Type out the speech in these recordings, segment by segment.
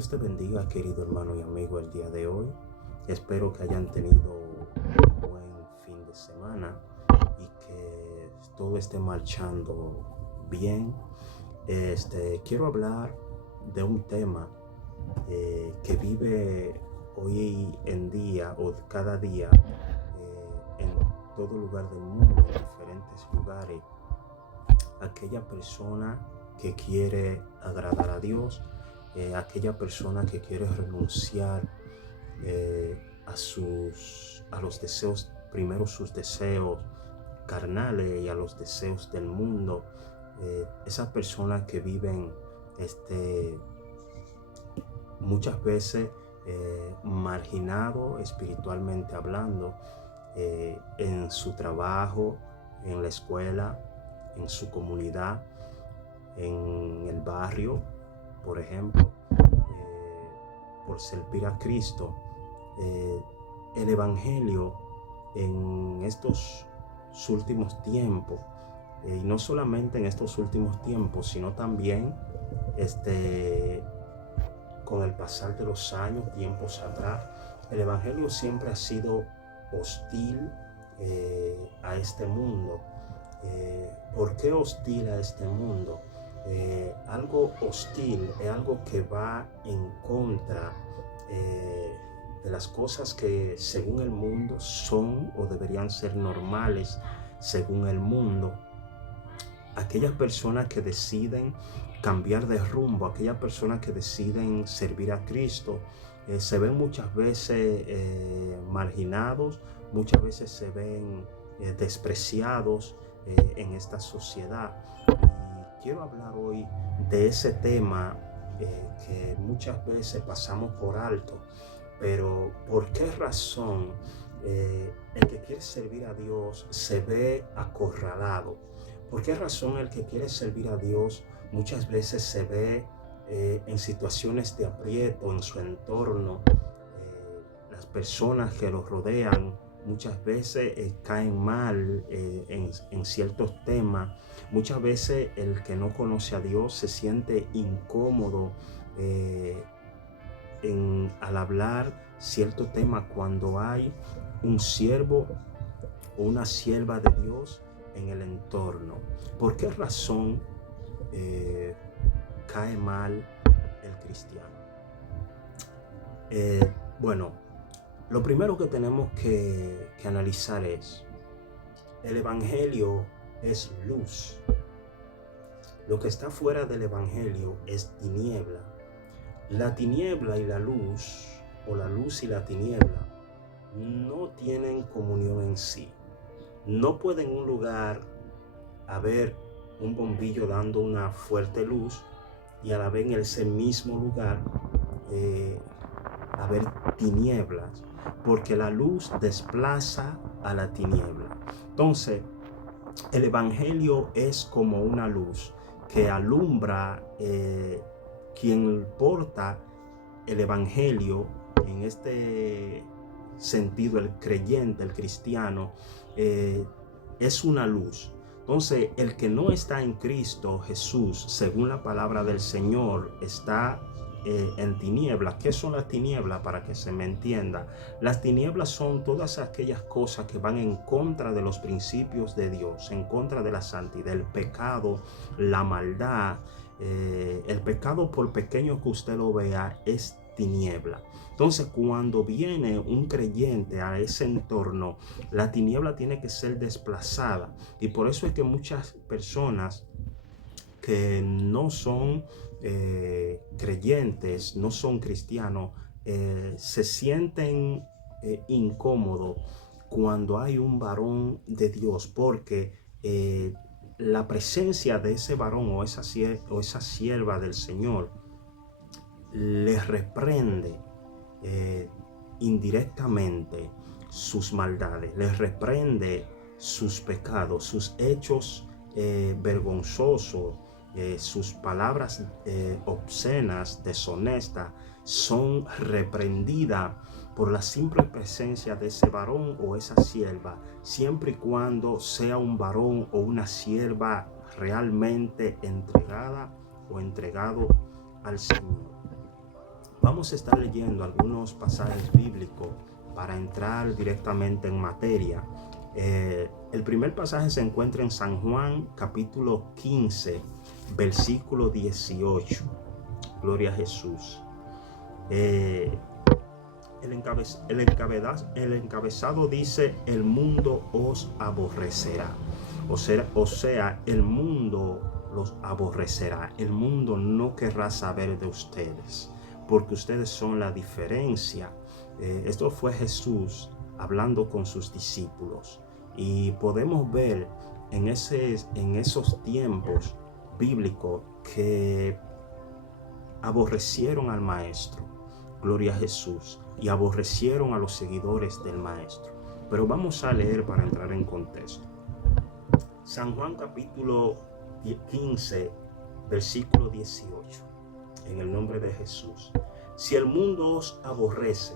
Dios te bendiga, querido hermano y amigo, el día de hoy. Espero que hayan tenido un buen fin de semana y que todo esté marchando bien. Quiero hablar de un tema que vive hoy en día o cada día en todo lugar del mundo, en diferentes lugares. Aquella persona que quiere agradar a Dios, aquella persona que quiere renunciar a los deseos, primero sus deseos carnales y a los deseos del mundo. Esas personas que viven muchas veces marginado espiritualmente hablando, en su trabajo, en la escuela, en su comunidad, en el barrio, por ejemplo, por servir a Cristo. El Evangelio en estos últimos tiempos, y no solamente en estos últimos tiempos, sino también con el pasar de los años, tiempos atrás, el Evangelio siempre ha sido hostil a este mundo. ¿Por qué hostil a este mundo? Algo hostil es algo que va en contra de las cosas que según el mundo son o deberían ser normales según el mundo. Aquellas personas que deciden cambiar de rumbo, aquellas personas que deciden servir a Cristo, se ven muchas veces marginados, muchas veces se ven despreciados en esta sociedad. Y quiero hablar hoy de ese tema que muchas veces pasamos por alto, pero ¿por qué razón el que quiere servir a Dios se ve acorralado? ¿Por qué razón el que quiere servir a Dios muchas veces se ve en situaciones de aprieto en su entorno? Las personas que los rodean muchas veces caen mal en ciertos temas. Muchas veces el que no conoce a Dios se siente incómodo al hablar cierto tema cuando hay un siervo o una sierva de Dios en el entorno. ¿Por qué razón cae mal el cristiano? Bueno, lo primero que tenemos que analizar es: el Evangelio es luz. Lo que está fuera del Evangelio es tiniebla. La tiniebla y la luz, o la luz y la tiniebla, no tienen comunión en sí. No puede en un lugar haber un bombillo dando una fuerte luz y a la vez en ese mismo lugar haber tinieblas, porque la luz desplaza a la tiniebla. Entonces, el Evangelio es como una luz que alumbra quien porta el Evangelio. En este sentido, el creyente, el cristiano, es una luz. Entonces, el que no está en Cristo Jesús, según la palabra del Señor, está en tinieblas. ¿Qué son las tinieblas? Para que se me entienda. Las tinieblas son todas aquellas cosas que van en contra de los principios de Dios, en contra de la santidad, el pecado, la maldad. El pecado, por pequeño que usted lo vea, es tiniebla. Entonces, cuando viene un creyente a ese entorno, la tiniebla tiene que ser desplazada. Y por eso es que muchas personas que no son creyentes, no son cristianos, se sienten incómodos cuando hay un varón de Dios, porque la presencia de ese varón o esa sierva del Señor les reprende indirectamente sus maldades, les reprende sus pecados, sus hechos vergonzosos, sus palabras obscenas, deshonestas, son reprendidas por la simple presencia de ese varón o esa sierva, siempre y cuando sea un varón o una sierva realmente entregada o entregado al Señor. Vamos a estar leyendo algunos pasajes bíblicos para entrar directamente en materia. El primer pasaje se encuentra en San Juan capítulo 15, versículo 18. Gloria a Jesús. El encabezado dice: el mundo os aborrecerá. O sea, el mundo los aborrecerá. El mundo no querrá saber de ustedes, porque ustedes son la diferencia. Esto fue Jesús hablando con sus discípulos. Y podemos ver en esos tiempos bíblicos que aborrecieron al Maestro. Gloria a Jesús. Y aborrecieron a los seguidores del Maestro. Pero vamos a leer para entrar en contexto. San Juan capítulo 15, versículo 18. En el nombre de Jesús. Si el mundo os aborrece,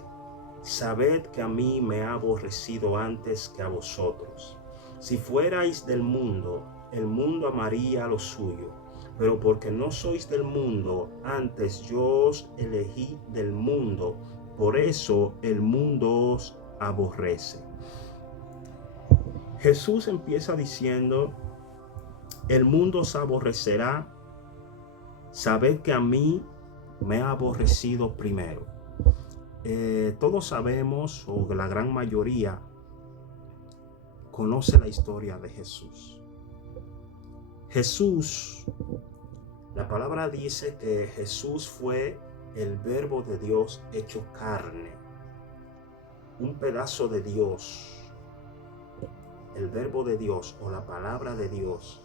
sabed que a mí me ha aborrecido antes que a vosotros. Si fuerais del mundo, el mundo amaría lo suyo. Pero porque no sois del mundo, antes yo os elegí del mundo, por eso el mundo os aborrece. Jesús empieza diciendo: el mundo os aborrecerá, sabed que a mí me ha aborrecido primero. Todos sabemos, o la gran mayoría, conoce la historia de Jesús. Jesús, la palabra dice que Jesús fue el verbo de Dios hecho carne, un pedazo de Dios. El verbo de Dios o la palabra de Dios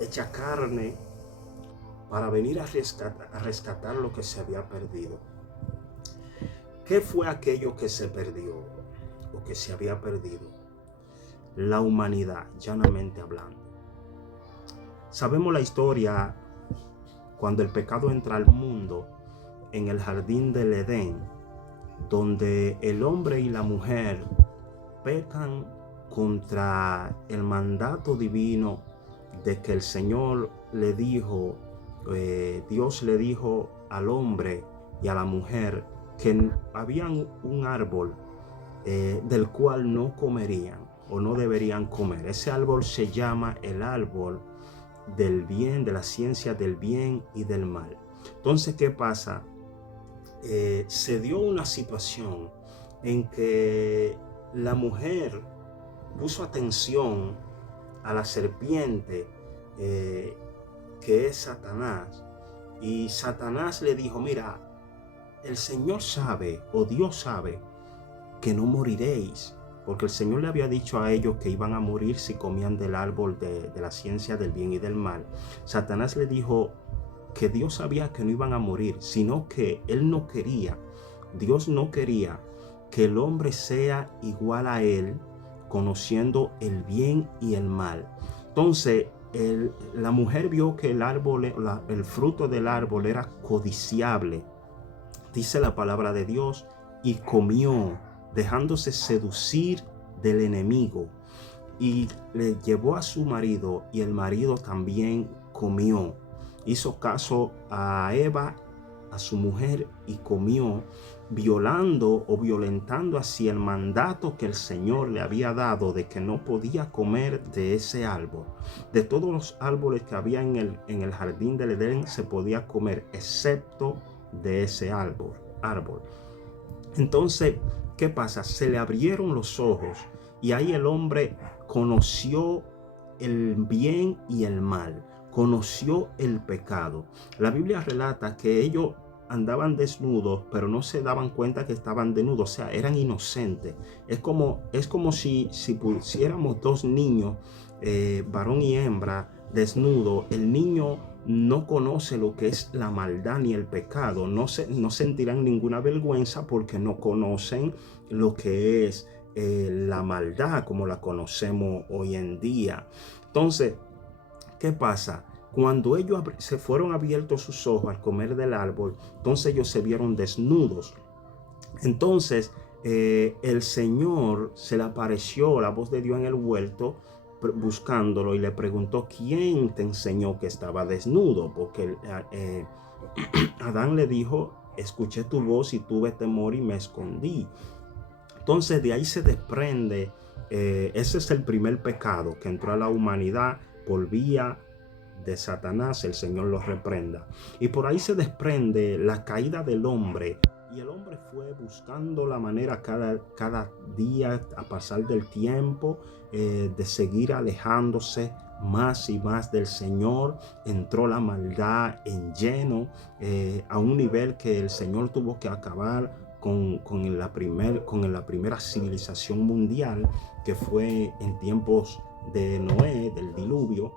hecha carne para venir a rescatar lo que se había perdido. ¿Qué fue aquello que se perdió o que se había perdido? La humanidad, llanamente hablando. Sabemos la historia cuando el pecado entra al mundo en el jardín del Edén, donde el hombre y la mujer pecan contra el mandato divino de que el Señor le dijo, Dios le dijo al hombre y a la mujer que había un árbol del cual no comerían o no deberían comer. Ese árbol se llama el árbol del bien, de la ciencia del bien y del mal. Entonces, ¿qué pasa? Se dio una situación en que la mujer puso atención a la serpiente, que es Satanás, y Satanás le dijo: mira, el Señor sabe, o Dios sabe, que no moriréis, porque el Señor le había dicho a ellos que iban a morir si comían del árbol de la ciencia del bien y del mal. Satanás le dijo que Dios sabía que no iban a morir, sino que Dios no quería que el hombre sea igual a él, conociendo el bien y el mal. Entonces, la mujer vio que el fruto del árbol era codiciable, dice la palabra de Dios, y comió, dejándose seducir del enemigo, y le llevó a su marido, y el marido también comió. Hizo caso a Eva, a su mujer, y comió, violando o violentando así el mandato que el Señor le había dado de que no podía comer de ese árbol. De todos los árboles que había en el jardín del Edén se podía comer, excepto de ese árbol. Entonces, ¿qué pasa? Se le abrieron los ojos y ahí el hombre conoció el bien y el mal, conoció el pecado. La Biblia relata que ellos andaban desnudos, pero no se daban cuenta que estaban desnudos, o sea, eran inocentes. Es como si pusiéramos dos niños, varón y hembra, desnudos. El niño no conoce lo que es la maldad ni el pecado, no sentirán ninguna vergüenza porque no conocen lo que es la maldad como la conocemos hoy en día. Entonces, ¿qué pasa? Cuando ellos se fueron abiertos sus ojos al comer del árbol, entonces ellos se vieron desnudos. Entonces el Señor se le apareció la voz de Dios en el huerto buscándolo y le preguntó: ¿quién te enseñó que estaba desnudo? Porque Adán le dijo escuché tu voz y tuve temor y me escondí. Entonces de ahí se desprende, ese es el primer pecado que entró a la humanidad por vía de Satanás, el Señor los reprenda. Y por ahí se desprende la caída del hombre. Y el hombre fue buscando la manera cada día, a pasar del tiempo, de seguir alejándose más y más del Señor. Entró la maldad en lleno, a un nivel que el Señor tuvo que acabar con la primera civilización mundial, que fue en tiempos de Noé, del diluvio,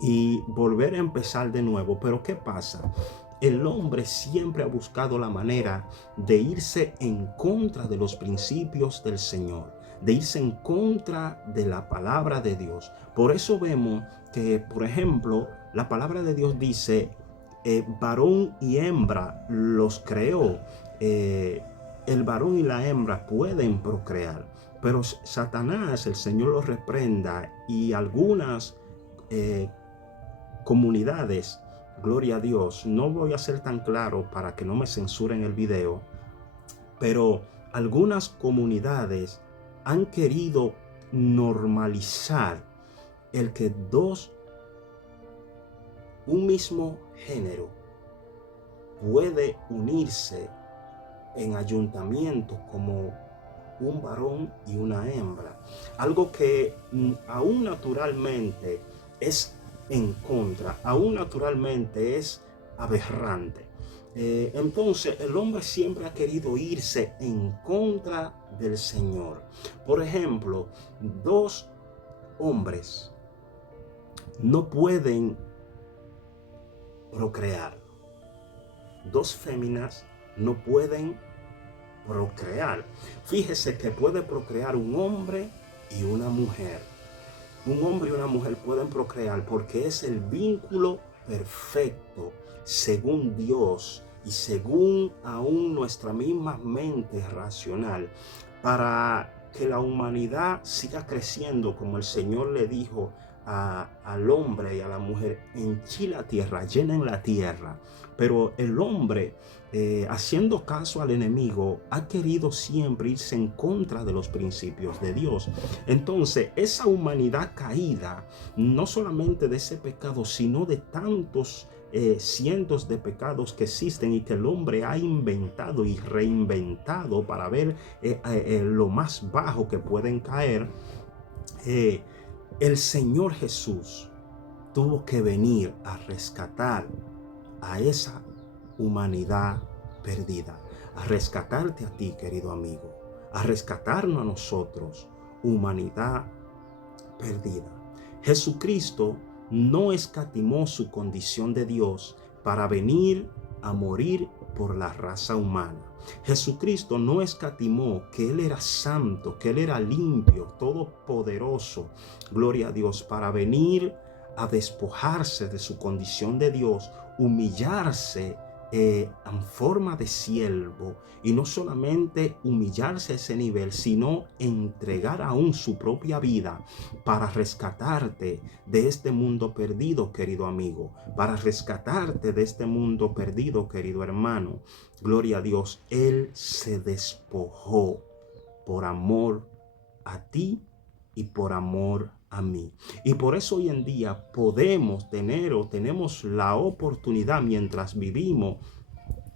y volver a empezar de nuevo. Pero ¿qué pasa? El hombre siempre ha buscado la manera de irse en contra de los principios del Señor, de irse en contra de la palabra de Dios. Por eso vemos que, por ejemplo, la palabra de Dios dice, varón y hembra los creó. El varón y la hembra pueden procrear, pero Satanás, el Señor los reprenda, y algunas comunidades, gloria a Dios, no voy a ser tan claro para que no me censuren el video, pero algunas comunidades han querido normalizar el que un mismo género puede unirse en ayuntamientos como un varón y una hembra, algo que aún naturalmente es en contra, aún naturalmente es aberrante. Entonces el hombre siempre ha querido irse en contra del Señor. Por ejemplo, dos hombres no pueden procrear, dos féminas no pueden procrear. Fíjese que puede procrear un hombre y una mujer. Un hombre y una mujer pueden procrear porque es el vínculo perfecto según Dios y según aún nuestra misma mente racional, para que la humanidad siga creciendo, como el Señor le dijo al hombre y a la mujer: henchid la tierra, llenen la tierra. Pero el hombre, haciendo caso al enemigo, ha querido siempre irse en contra de los principios de Dios. Entonces esa humanidad caída, no solamente de ese pecado, sino de tantos cientos de pecados que existen y que el hombre ha inventado y reinventado para ver lo más bajo que pueden caer, el Señor Jesús tuvo que venir a rescatar a esa humanidad perdida, a rescatarte a ti, querido amigo, a rescatarnos a nosotros, humanidad perdida. Jesucristo no escatimó su condición de Dios para venir a morir por la raza humana. Jesucristo no escatimó que Él era santo, que Él era limpio, todopoderoso, gloria a Dios, para venir a despojarse de su condición de Dios, humillarse en forma de siervo, y no solamente humillarse a ese nivel, sino entregar aún su propia vida para rescatarte de este mundo perdido, querido amigo, para rescatarte de este mundo perdido, querido hermano. Gloria a Dios, Él se despojó por amor a ti y por amor a mí. Y por eso hoy en día tenemos la oportunidad, mientras vivimos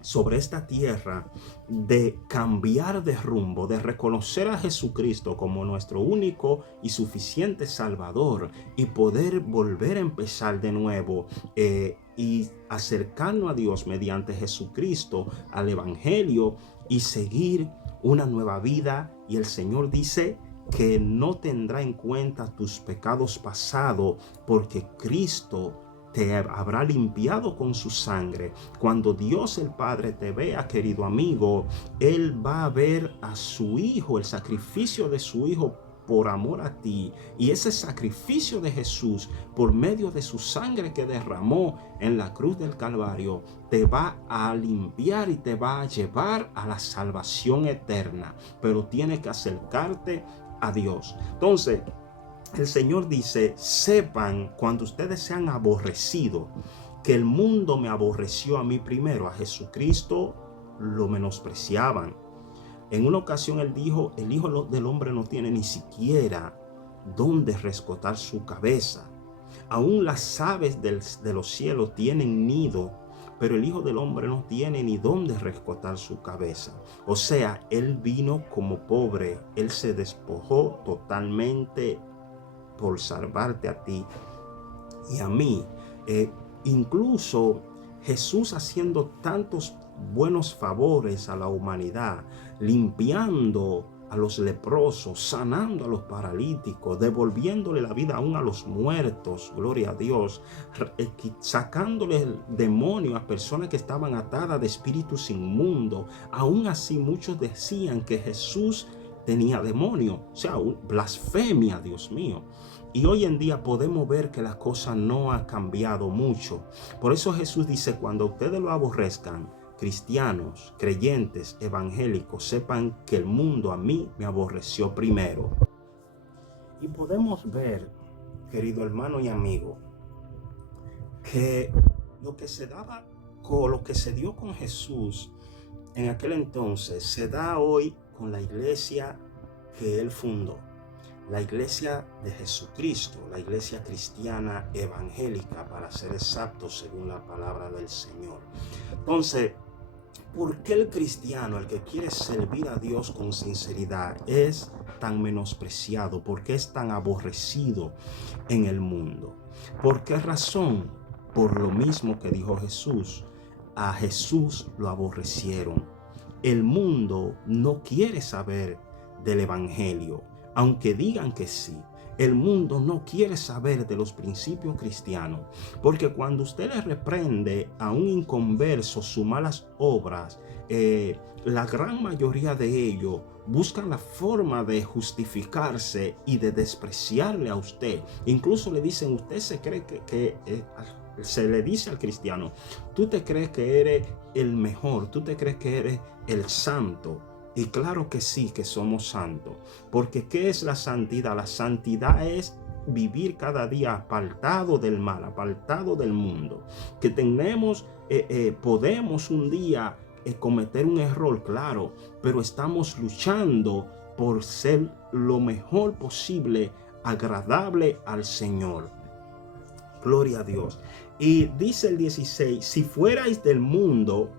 sobre esta tierra, de cambiar de rumbo, de reconocer a Jesucristo como nuestro único y suficiente Salvador, y poder volver a empezar de nuevo y acercarnos a Dios mediante Jesucristo, al Evangelio, y seguir una nueva vida. Y el Señor dice que no tendrá en cuenta tus pecados pasados, porque Cristo te habrá limpiado con su sangre. Cuando Dios el Padre te vea, querido amigo, Él va a ver a su Hijo, el sacrificio de su Hijo por amor a ti. Y ese sacrificio de Jesús, por medio de su sangre que derramó en la cruz del Calvario, te va a limpiar y te va a llevar a la salvación eterna. Pero tienes que acercarte a Dios. Entonces, el Señor dice: sepan, cuando ustedes sean aborrecidos, que el mundo me aborreció a mí primero. A Jesucristo lo menospreciaban. En una ocasión él dijo, el Hijo del Hombre no tiene ni siquiera dónde rescotar su cabeza. Aún las aves de los cielos tienen nido, pero el Hijo del Hombre no tiene ni dónde rescotar su cabeza. O sea, él vino como pobre, él se despojó totalmente por salvarte a ti y a mí. Incluso Jesús haciendo tantos buenos favores a la humanidad, limpiando a los leprosos, sanando a los paralíticos, devolviéndole la vida aún a los muertos, gloria a Dios, sacándole el demonio a personas que estaban atadas de espíritus inmundos. Aún así muchos decían que Jesús tenía demonio, o sea, blasfemia, Dios mío. Y hoy en día podemos ver que la cosa no ha cambiado mucho. Por eso Jesús dice, cuando ustedes lo aborrezcan, cristianos, creyentes, evangélicos, sepan que el mundo a mí me aborreció primero. Y podemos ver, querido hermano y amigo, que lo que se daba, con lo que se dio con Jesús en aquel entonces, se da hoy con la iglesia que él fundó. La iglesia de Jesucristo, la iglesia cristiana evangélica, para ser exactos, según la palabra del Señor. Entonces, ¿por qué el cristiano, el que quiere servir a Dios con sinceridad, es tan menospreciado? ¿Por qué es tan aborrecido en el mundo? ¿Por qué razón? Por lo mismo que dijo Jesús. A Jesús lo aborrecieron. El mundo no quiere saber del evangelio. Aunque digan que sí, el mundo no quiere saber de los principios cristianos, porque cuando usted le reprende a un inconverso sus malas obras, la gran mayoría de ellos buscan la forma de justificarse y de despreciarle a usted. Incluso le dicen, usted se cree se le dice al cristiano, tú te crees que eres el mejor, tú te crees que eres el santo. Y claro que sí, que somos santos. Porque ¿qué es la santidad? La santidad es vivir cada día apartado del mal, apartado del mundo. Que podemos un día cometer un error, claro, pero estamos luchando por ser lo mejor posible, agradable al Señor. Gloria a Dios. Y dice el 16, si fuerais del mundo,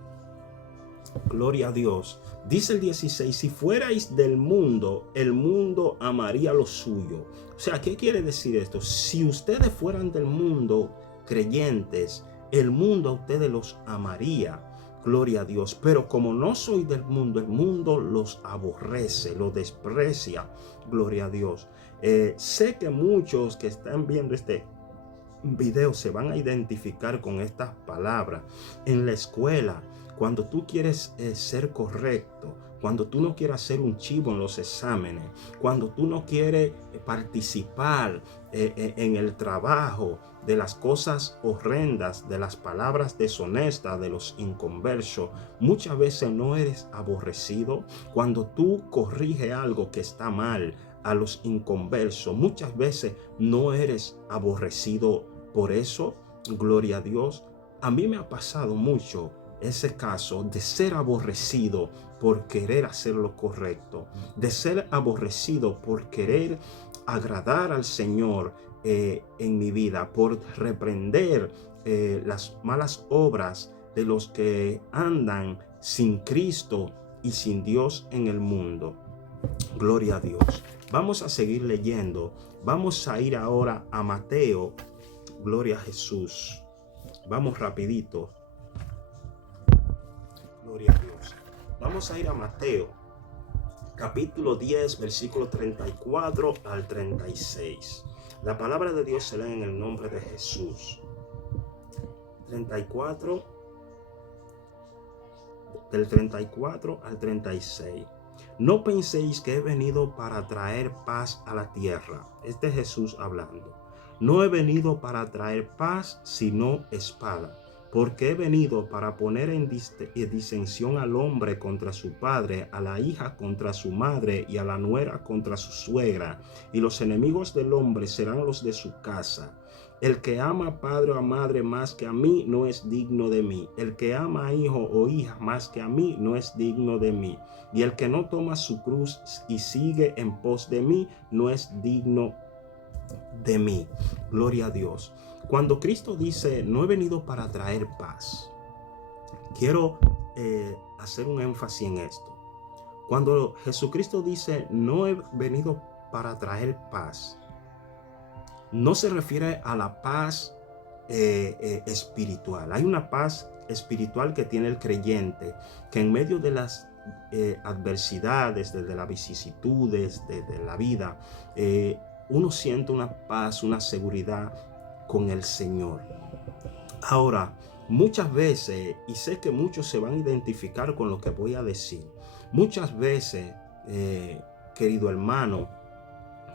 gloria a Dios. Dice el 16, si fuerais del mundo, el mundo amaría lo suyo. O sea, ¿qué quiere decir esto? Si ustedes fueran del mundo, creyentes, el mundo a ustedes los amaría. Gloria a Dios. Pero como no soy del mundo, el mundo los aborrece, los desprecia. Gloria a Dios. Sé que muchos que están viendo este video se van a identificar con estas palabras. En la escuela, cuando tú quieres ser correcto, cuando tú no quieres hacer un chivo en los exámenes, cuando tú no quieres participar en el trabajo de las cosas horrendas, de las palabras deshonestas de los inconversos, muchas veces no eres aborrecido. Cuando tú corriges algo que está mal a los inconversos, muchas veces no eres aborrecido por eso. Gloria a Dios. A mí me ha pasado mucho ese caso de ser aborrecido por querer hacer lo correcto, de ser aborrecido por querer agradar al Señor en mi vida, por reprender las malas obras de los que andan sin Cristo y sin Dios en el mundo. Gloria a Dios. Vamos a seguir leyendo. Vamos a ir ahora a Mateo. Gloria a Jesús. Vamos rapidito. Gloria a Dios. Vamos a ir a Mateo, capítulo 10, versículo 34 al 36. La palabra de Dios se lee en el nombre de Jesús. 34, del 34 al 36. No penséis que he venido para traer paz a la tierra. Este es Jesús hablando. No he venido para traer paz, sino espada. Porque he venido para poner en disensión al hombre contra su padre, a la hija contra su madre y a la nuera contra su suegra. Y los enemigos del hombre serán los de su casa. El que ama a padre o a madre más que a mí no es digno de mí. El que ama a hijo o hija más que a mí no es digno de mí. Y el que no toma su cruz y sigue en pos de mí no es digno de mí. Gloria a Dios. Cuando Cristo dice, no he venido para traer paz, quiero hacer un énfasis en esto. Cuando Jesucristo dice, no he venido para traer paz, no se refiere a la paz espiritual. Hay una paz espiritual que tiene el creyente, que en medio de las adversidades, de las vicisitudes de la vida, uno siente una paz, una seguridad con el Señor. Ahora, muchas veces, y sé que muchos se van a identificar con lo que voy a decir, muchas veces, querido hermano,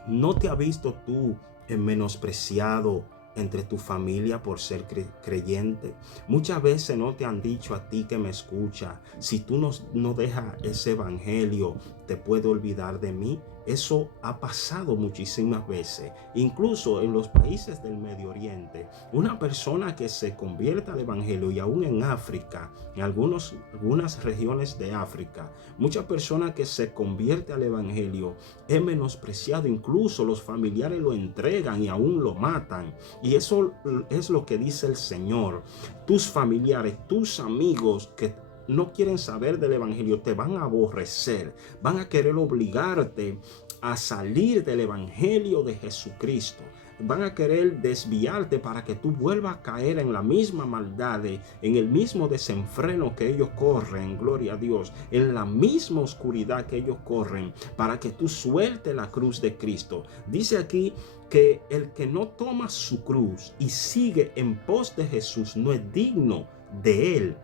¿no te has visto tú menospreciado entre tu familia por ser creyente? Muchas veces no te han dicho a ti que me escucha, si tú no dejas ese evangelio, te puedo olvidar de mí. Eso ha pasado muchísimas veces, incluso en los países del Medio Oriente. Una persona que se convierta al evangelio, y aún en África, en algunas regiones de África, muchas personas que se convierten al evangelio es menospreciado, incluso los familiares lo entregan y aún lo matan. Y eso es lo que dice el Señor. Tus familiares, tus amigos que no quieren saber del evangelio, te van a aborrecer, van a querer obligarte a salir del evangelio de Jesucristo. Van a querer desviarte para que tú vuelvas a caer en la misma maldad, en el mismo desenfreno que ellos corren, gloria a Dios, en la misma oscuridad que ellos corren, para que tú sueltes la cruz de Cristo. Dice aquí que el que no toma su cruz y sigue en pos de Jesús no es digno de él.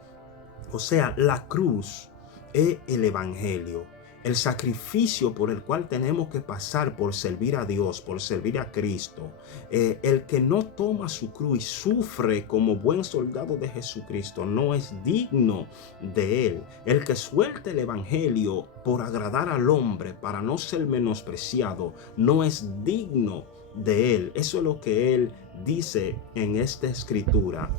O sea, la cruz es el evangelio, el sacrificio por el cual tenemos que pasar por servir a Dios, por servir a Cristo. El que no toma su cruz y sufre como buen soldado de Jesucristo no es digno de él. El que suelta el evangelio por agradar al hombre para no ser menospreciado no es digno de él. Eso es lo que él dice en esta escritura.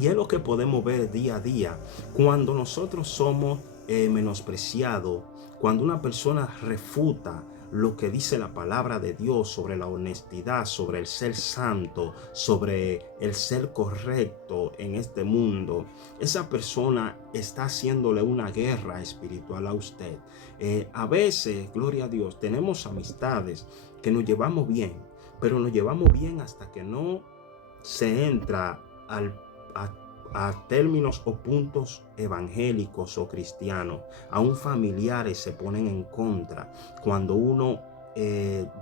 Y es lo que podemos ver día a día cuando nosotros somos menospreciados, cuando una persona refuta lo que dice la palabra de Dios sobre la honestidad, sobre el ser santo, sobre el ser correcto en este mundo. Esa persona está haciéndole una guerra espiritual a usted. A veces, gloria a Dios, tenemos amistades que nos llevamos bien, pero nos llevamos bien hasta que no se entra a términos o puntos evangélicos o cristianos. Aún familiares se ponen en contra cuando uno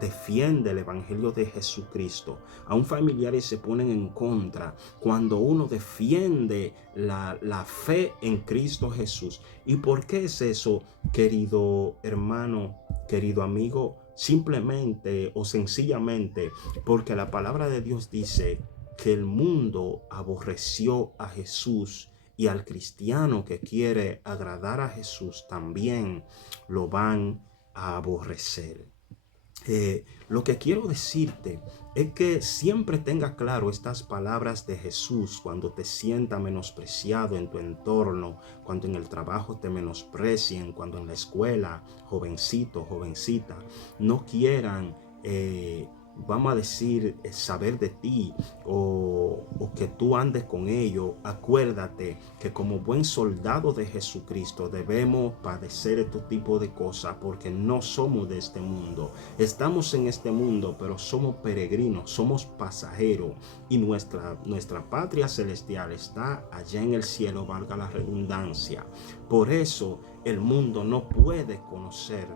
defiende el evangelio de Jesucristo. Aún familiares se ponen en contra cuando uno defiende la fe en Cristo Jesús. ¿Y por qué es eso, querido hermano, querido amigo? Simplemente o sencillamente porque la palabra de Dios dice que el mundo aborreció a Jesús, y al cristiano que quiere agradar a Jesús también lo van a aborrecer. Lo que quiero decirte es que siempre tenga claro estas palabras de Jesús cuando te sientas menospreciado en tu entorno, cuando en el trabajo te menosprecien, cuando en la escuela, jovencito, jovencita, no quieran vamos a decir, saber de ti o que tú andes con ellos. Acuérdate que como buen soldado de Jesucristo debemos padecer este tipo de cosas, porque no somos de este mundo. Estamos en este mundo, pero somos peregrinos, somos pasajeros, y nuestra patria celestial está allá en el cielo, valga la redundancia. Por eso el mundo no puede conocer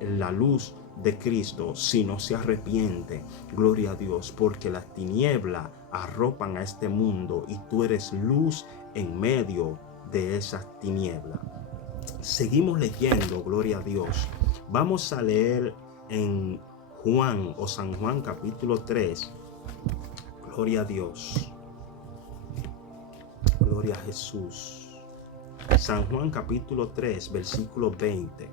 la luz de Cristo si no se arrepiente. Gloria a Dios, porque las tinieblas arropan a este mundo y tú eres luz en medio de esas tinieblas. Seguimos leyendo, gloria a Dios. Vamos a leer en Juan o San Juan capítulo 3. Gloria a Dios. Gloria a Jesús. San Juan capítulo 3, versículo 20.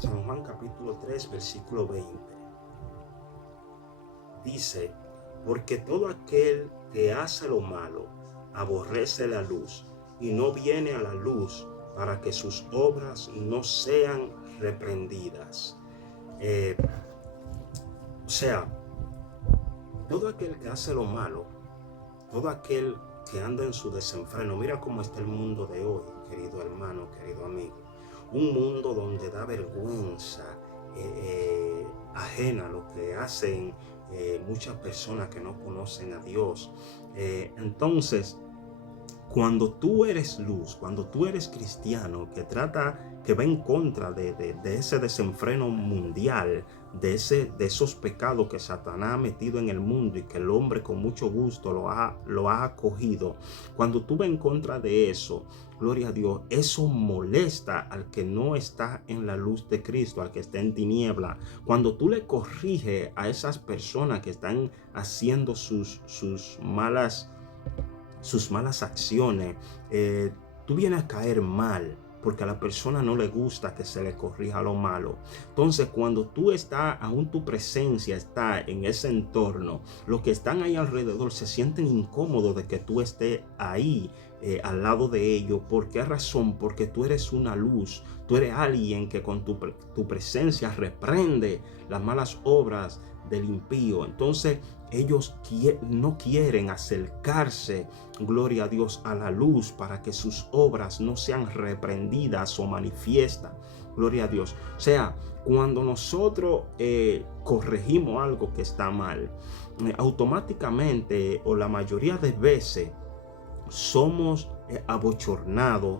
San Juan capítulo 3, versículo 20. dice, porque todo aquel que hace lo malo aborrece la luz y no viene a la luz para que sus obras no sean reprendidas. O sea, todo aquel que hace lo malo, todo aquel que anda en su desenfreno, mira cómo está el mundo de hoy, querido hermano, querido amigo. Un mundo donde da vergüenza ajena a lo que hacen muchas personas que no conocen a Dios. Entonces, cuando tú eres luz, cuando tú eres cristiano que va en contra de ese desenfreno mundial, de esos pecados que Satanás ha metido en el mundo y que el hombre con mucho gusto lo ha acogido, cuando tú vas en contra de eso, gloria a Dios, eso molesta al que no está en la luz de Cristo, al que está en tiniebla. Cuando tú le corriges a esas personas que están haciendo sus malas acciones, tú vienes a caer mal, porque a la persona no le gusta que se le corrija lo malo. Entonces, cuando tú estás, aún tu presencia está en ese entorno, los que están ahí alrededor se sienten incómodos de que tú estés ahí al lado de ellos. ¿Por qué razón? Porque tú eres una luz, tú eres alguien que con tu presencia reprende las malas obras del impío. Entonces, ellos no quieren acercarse, gloria a Dios, a la luz para que sus obras no sean reprendidas o manifiestas. Gloria a Dios. O sea, cuando nosotros corregimos algo que está mal, automáticamente o la mayoría de veces somos abochornados.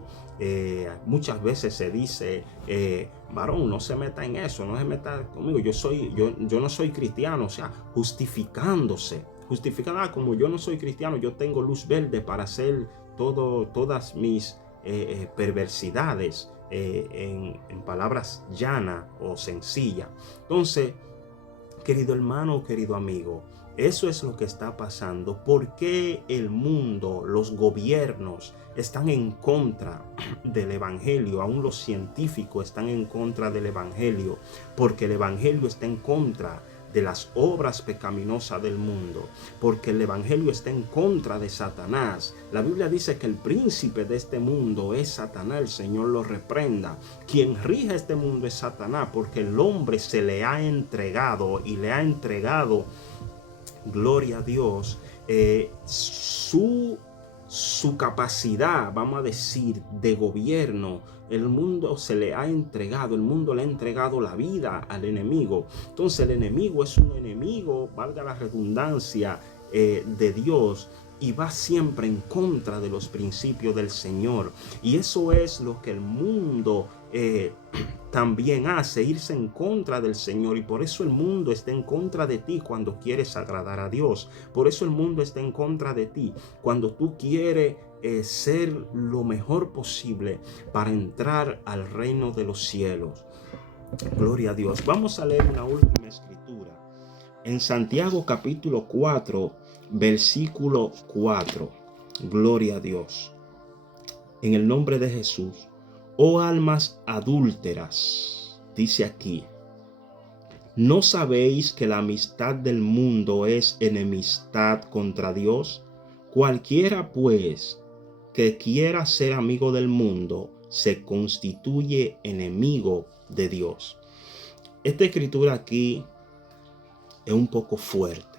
Muchas veces se dice, varón, no se meta en eso, no se meta conmigo, yo no soy cristiano. O sea, justificando, como yo no soy cristiano, yo tengo luz verde para hacer todas mis perversidades, en palabras llanas o sencillas. Entonces, querido hermano, querido amigo, eso es lo que está pasando. ¿Por qué el mundo, los gobiernos están en contra del evangelio? Aún los científicos están en contra del evangelio, porque el evangelio está en contra de las obras pecaminosas del mundo, porque el evangelio está en contra de Satanás. La Biblia dice que el príncipe de este mundo es Satanás, el Señor lo reprenda. Quien rige este mundo es Satanás, porque el hombre se le ha entregado y le ha entregado, gloria a Dios, su capacidad, vamos a decir, de gobierno. El mundo se le ha entregado, el mundo le ha entregado la vida al enemigo. Entonces el enemigo es un enemigo, valga la redundancia, de Dios, y va siempre en contra de los principios del Señor. Y eso es lo que el mundo también hace, irse en contra del Señor. Y por eso el mundo está en contra de ti cuando quieres agradar a Dios. Por eso el mundo está en contra de ti cuando tú quieres ser lo mejor posible para entrar al reino de los cielos. Gloria a Dios. Vamos a leer una última escritura. En Santiago capítulo 4, versículo 4. Gloria a Dios. En el nombre de Jesús. Oh almas adúlteras, dice aquí, ¿no sabéis que la amistad del mundo es enemistad contra Dios? Cualquiera pues que quiera ser amigo del mundo se constituye enemigo de Dios. Esta escritura aquí es un poco fuerte,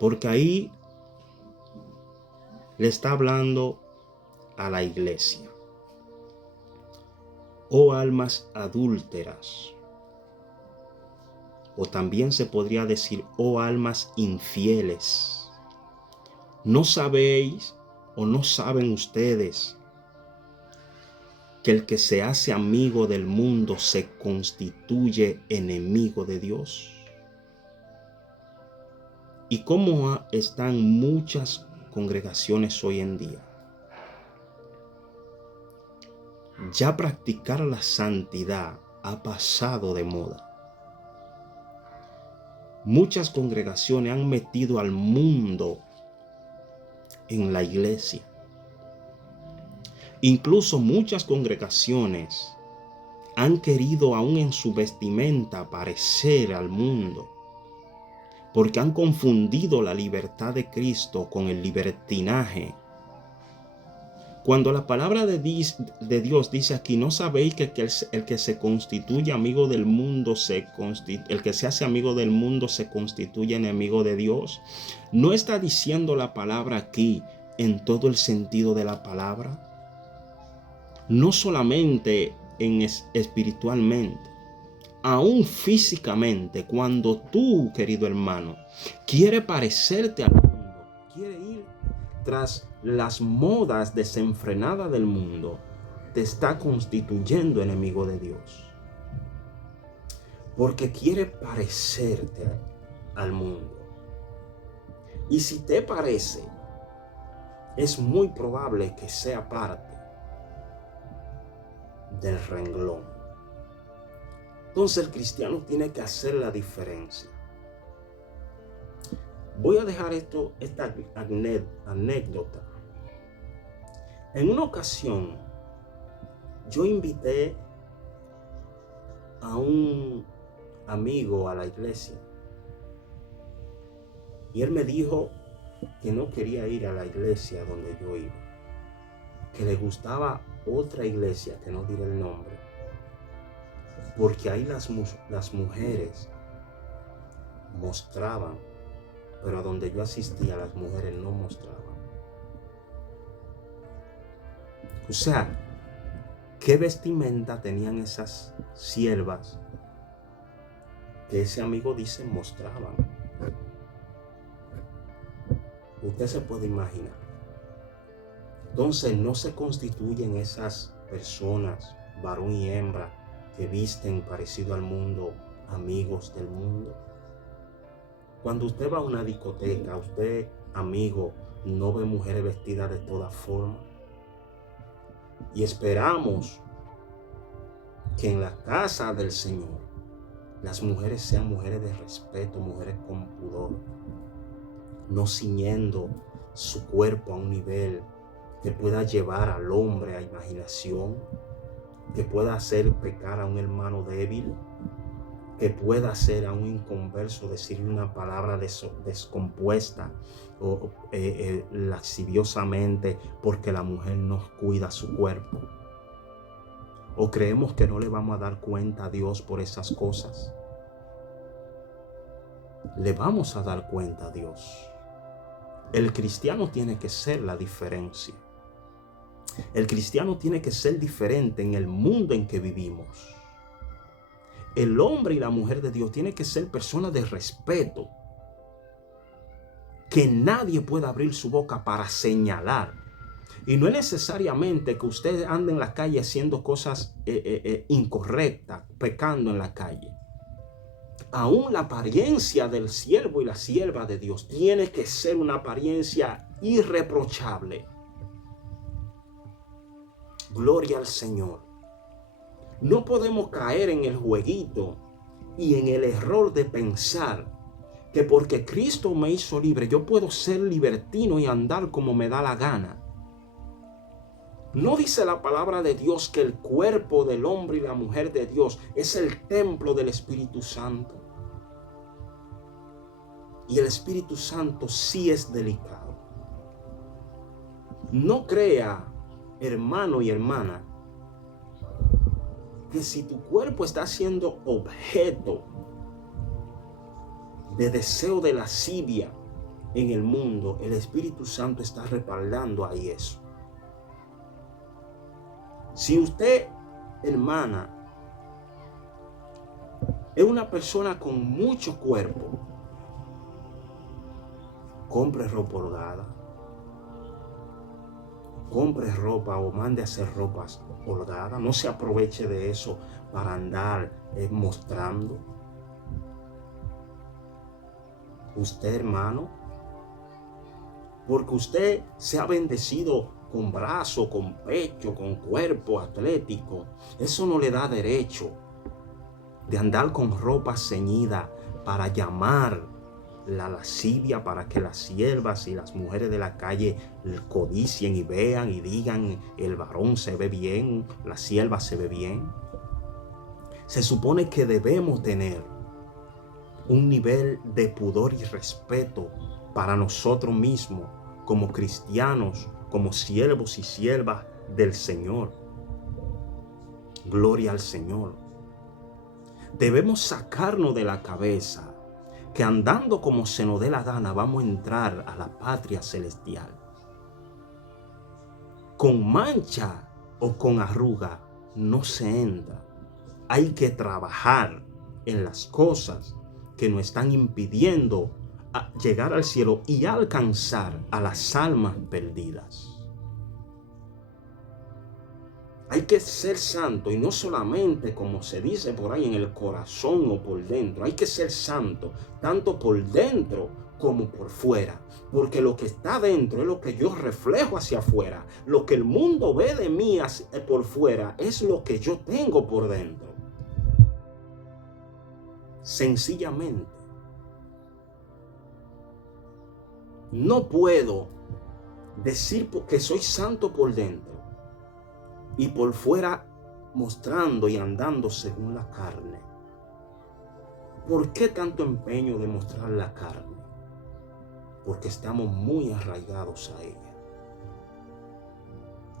porque ahí le está hablando a la iglesia. Oh almas adúlteras, o también se podría decir, oh almas infieles, ¿no sabéis o no saben ustedes que el que se hace amigo del mundo se constituye enemigo de Dios? ¿Y cómo están muchas congregaciones hoy en día? Ya practicar la santidad ha pasado de moda. Muchas congregaciones han metido al mundo en la iglesia. Incluso muchas congregaciones han querido aún en su vestimenta parecer al mundo. porque han confundido la libertad de Cristo con el libertinaje. Cuando la palabra de Dios dice aquí, ¿no sabéis que el que se constituye amigo del mundo, el que se hace amigo del mundo se constituye enemigo de Dios? ¿No está diciendo la palabra aquí en todo el sentido de la palabra? No solamente espiritualmente, aún físicamente, cuando tú, querido hermano, quieres parecerte al mundo, quieres ir tras las modas desenfrenadas del mundo, te está constituyendo enemigo de Dios. Porque quiere parecerte al mundo. Y si te parece, es muy probable que sea parte del renglón. Entonces el cristiano tiene que hacer la diferencia. Voy a dejar esta anécdota. En una ocasión, yo invité a un amigo a la iglesia y él me dijo que no quería ir a la iglesia donde yo iba, que le gustaba otra iglesia, que no diré el nombre, porque ahí las mujeres mostraban, pero a donde yo asistía las mujeres no mostraban. O sea, ¿qué vestimenta tenían esas siervas que ese amigo dice mostraban? Usted se puede imaginar. Entonces no se constituyen esas personas, varón y hembra, que visten parecido al mundo, amigos del mundo. Cuando usted va a una discoteca, usted, amigo, no ve mujeres vestidas de todas formas. Y esperamos que en la casa del Señor las mujeres sean mujeres de respeto, mujeres con pudor, no ciñendo su cuerpo a un nivel que pueda llevar al hombre a imaginación, que pueda hacer pecar a un hermano débil, que pueda hacer a un inconverso decirle una palabra descompuesta o lasciviosamente porque la mujer no cuida su cuerpo. ¿O creemos que no le vamos a dar cuenta a Dios por esas cosas? Le vamos a dar cuenta a Dios. El cristiano tiene que ser la diferencia. El cristiano tiene que ser diferente en el mundo en que vivimos. El hombre y la mujer de Dios tienen que ser personas de respeto. Que nadie pueda abrir su boca para señalar. Y no es necesariamente que usted ande en la calle haciendo cosas incorrectas, pecando en la calle. Aún la apariencia del siervo y la sierva de Dios tiene que ser una apariencia irreprochable. Gloria al Señor. No podemos caer en el jueguito y en el error de pensar que porque Cristo me hizo libre, yo puedo ser libertino y andar como me da la gana. ¿No dice la palabra de Dios que el cuerpo del hombre y la mujer de Dios es el templo del Espíritu Santo? Y el Espíritu Santo sí es delicado. No crea, hermano y hermana, que si tu cuerpo está siendo objeto de deseo de lascivia en el mundo, el Espíritu Santo está respaldando ahí eso. Si usted, hermana, es una persona con mucho cuerpo, compre ropa holgada, compre ropa o mande a hacer ropas holgadas. No se aproveche de eso para andar mostrando. Usted, hermano, porque usted se ha bendecido con brazo, con pecho, con cuerpo atlético, eso no le da derecho de andar con ropa ceñida para llamar la lascivia, para que las siervas y las mujeres de la calle codicien y vean y digan: el varón se ve bien, la sierva se ve bien. Se supone que debemos tener un nivel de pudor y respeto para nosotros mismos como cristianos, como siervos y siervas del Señor. Gloria al Señor. Debemos sacarnos de la cabeza que andando como se nos dé la gana vamos a entrar a la patria celestial. Con mancha o con arruga no se entra. Hay que trabajar en las cosas que nos están impidiendo llegar al cielo y alcanzar a las almas perdidas. Hay que ser santo, y no solamente como se dice por ahí en el corazón o por dentro. Hay que ser santo tanto por dentro como por fuera, porque lo que está dentro es lo que yo reflejo hacia afuera. Lo que el mundo ve de mí por fuera es lo que yo tengo por dentro. Sencillamente, no puedo decir que soy santo por dentro y por fuera mostrando y andando según la carne. ¿Por qué tanto empeño de mostrar la carne? Porque estamos muy arraigados a ella.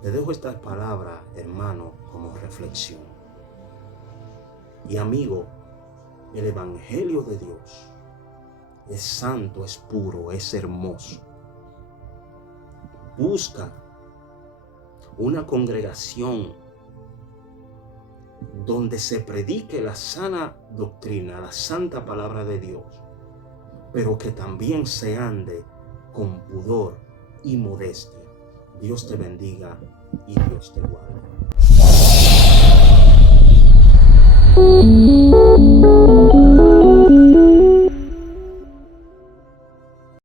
Te dejo estas palabras, hermano, como reflexión. Y amigo, el Evangelio de Dios es santo, es puro, es hermoso. Busca una congregación donde se predique la sana doctrina, la santa palabra de Dios, pero que también se ande con pudor y modestia. Dios te bendiga y Dios te guarde.